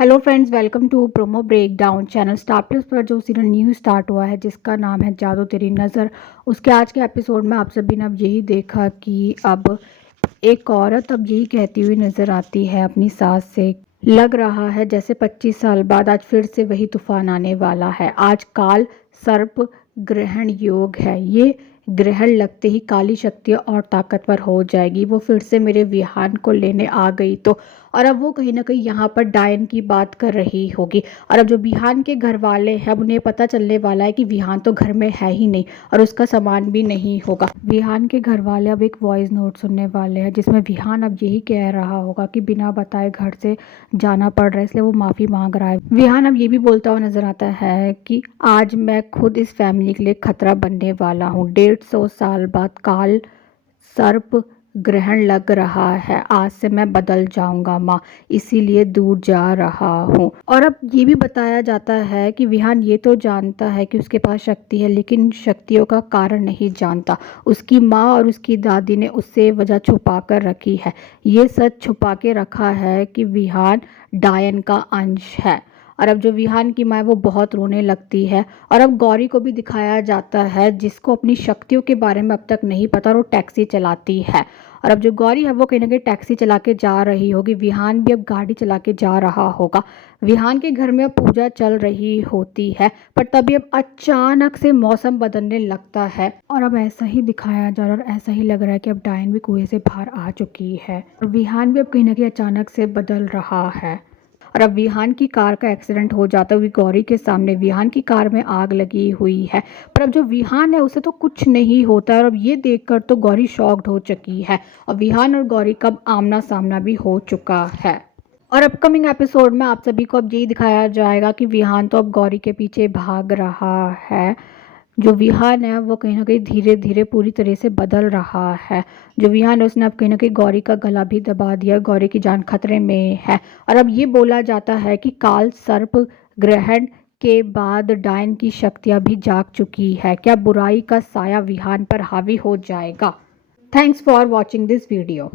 Hello friends, welcome to promo breakdown channel. Star Plus पर जो serial new start हुआ है जिसका नाम है जादू तेरी नज़र, उसके आज के एपिसोड में आप सभी ने अब यही देखा कि अब एक औरत अब यही कहती हुई नज़र आती है अपनी सास से, लग रहा है जैसे 25 साल बाद आज फिर से वही तूफान आने वाला है। आज काल सर्प ग्रहण योग है। ये ग्रहण लगते ही काली शक्ति और ताकतवर हो जाएगी। वो फिर से मेरे विहान को लेने आ गई तो, और अब वो कहीं ना कहीं यहाँ पर डायन की बात कर रही होगी। और अब जो विहान के घर वाले हैं अब उन्हें पता चलने वाला है कि विहान तो घर में है ही नहीं और उसका सामान भी नहीं होगा। विहान के घर वाले अब एक वॉइस नोट सुनने वाले हैं जिसमें विहान अब यही कह रहा होगा कि बिना बताए घर से जाना पड़ रहा है, इसलिए वो माफ़ी मांग रहा है। विहान अब ये भी बोलता हुआ नजर आता है कि आज मैं खुद इस फैमिली के लिए खतरा बनने वाला हूँ। 150 साल बाद काल सर्प ग्रहण लग रहा है। आज से मैं बदल जाऊंगा माँ, इसीलिए दूर जा रहा हूँ। और अब ये भी बताया जाता है कि विहान ये तो जानता है कि उसके पास शक्ति है, लेकिन शक्तियों का कारण नहीं जानता। उसकी माँ और उसकी दादी ने उससे वजह छुपा कर रखी है। ये सच छुपा के रखा है कि विहान डायन का अंश है। और अब जो विहान की माँ है वो बहुत रोने लगती है। और अब गौरी को भी दिखाया जाता है जिसको अपनी शक्तियों के बारे में अब तक नहीं पता और वो टैक्सी चलाती है। और अब जो गौरी है वो कहीं ना कहीं टैक्सी चला के जा रही होगी, विहान भी अब गाड़ी चला के जा रहा होगा। विहान के घर में अब पूजा चल रही होती है, पर तभी अब अचानक से मौसम बदलने लगता है और अब ऐसा ही दिखाया जा रहा है और ऐसा ही लग रहा है कि अब डायन भी कुएं से बाहर आ चुकी है और विहान भी अब कहीं ना कहीं अचानक से बदल रहा है। और अब विहान की कार का एक्सीडेंट हो जाता है गौरी के सामने। विहान की कार में आग लगी हुई है, पर अब जो विहान है उसे तो कुछ नहीं होता है। और अब ये देखकर तो गौरी शॉक्ड हो चुकी है और विहान और गौरी का आमना सामना भी हो चुका है। और अपकमिंग एपिसोड में आप सभी को अब यही दिखाया जाएगा कि विहान तो अब गौरी के पीछे भाग रहा है। जो विहान है वो कहीं ना कहीं धीरे धीरे पूरी तरह से बदल रहा है। जो विहान है उसने अब कहीं ना कहीं गौरी का गला भी दबा दिया, गौरी की जान खतरे में है। और अब ये बोला जाता है कि काल सर्प ग्रहण के बाद डायन की शक्तियां भी जाग चुकी है। क्या बुराई का साया विहान पर हावी हो जाएगा? Thanks for watching this video.